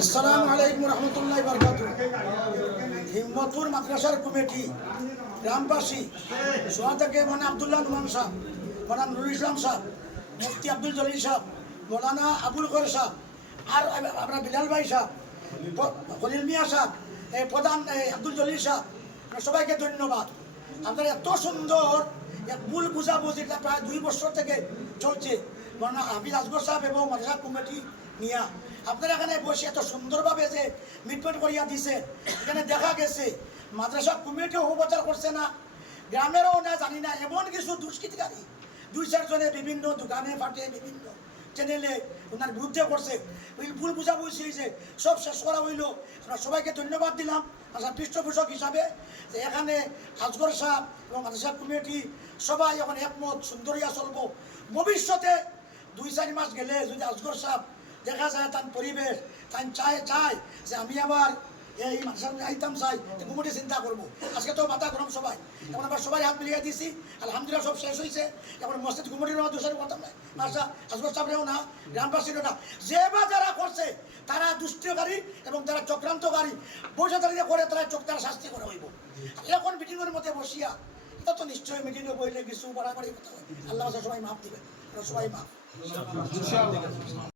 আসসালামু আলাইকুম রহমতুল্লাহি বারাকাতুহু। হিম্মতপুর মাদ্রাসার কমিটি গ্রামবাসী সোয়া থেকে মৌলানা আব্দুল্লাহ নুমান সাহেব, মৌলানা নুরুল ইসলাম সাহেব, মুফতি আব্দুল জলিল সাহেব, মৌলানা আবুল কর সাহেব, আর আপনার বিলাল ভাই সাহেব, খলিল মিয়া সাহেব, প্রধান আব্দুল জলিল সাহেব, সবাইকে ধন্যবাদ। আপনারা এত সুন্দর এক ভুল বুঝাবুঝিটা প্রায় 2 বছর থেকে চলছে। মৌলানা হাফিজ আসগর সাহেব এবং মাদ্রাসা কমিটি নিয়া আপনারা এখানে বসে এত সুন্দরভাবে যে মিটমেট করিয়া দিছে, এখানে দেখা গেছে মাদ্রাসা কমিটিও উপচার করছে না, গ্রামেরও না জানি না, এমন কিছু দুষ্কৃতিকারী 2-4 জনে বিভিন্ন দোকানে ফাটে বিভিন্ন চ্যানেলে ওনার বিরুদ্ধে করছে। ওই ভুল বুঝাবুঝি হয়েছে, সব শেষ করা হইল। আমরা সবাইকে ধন্যবাদ দিলাম আচ্ছা পৃষ্ঠপোষক হিসাবে যে এখানে আসগর সাহেব এবং মাদ্রাসা কমিটি সবাই এখন একমত সুন্দরিয়া চলবো। ভবিষ্যতে 2-4 মাস গেলে যদি আসগর সাহেব দেখা যায় তার পরিবেশ তাই চায় যে আমি আবার এই মাদ্রাসা আইতাম চাই, কমিটি চিন্তা করবো। আজকে তো মাথা গরম সবাই, এখন আবার সবাই হাত মিলিয়ে দিছি, আলহামদুলিল্লাহ সব শেষ হয়েছে। এখন মসজিদ কমিটির দোষের কথা নাই, মাদ্রাসা আসগর সাহেবরেও না, গ্রামবাসীরও না, যে বা যারা করছে তারা দুষ্টিকারী এবং তারা চক্রান্তকারী বৈশাখীরা করে তারা শাস্তি করা হইব। এখন মিটিংয়ের মধ্যে বসিয়া এটা তো নিশ্চয়ই মিটিংয়ে বইলে কিছু বাড়াবাড়ি কথা হয়। আল্লাহ সবাই মাফ দিবেন, সবাই মাফ।